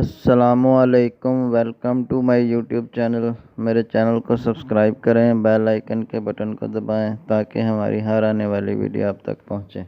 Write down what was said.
अस्सलामुअलैकुम, welcome to my YouTube channel. मेरे channel को सब्सक्राइब करें, बेल आइकन के बटन को दबाएं ताकि हमारी हर आने वाली वीडियो आप तक पहुंचे।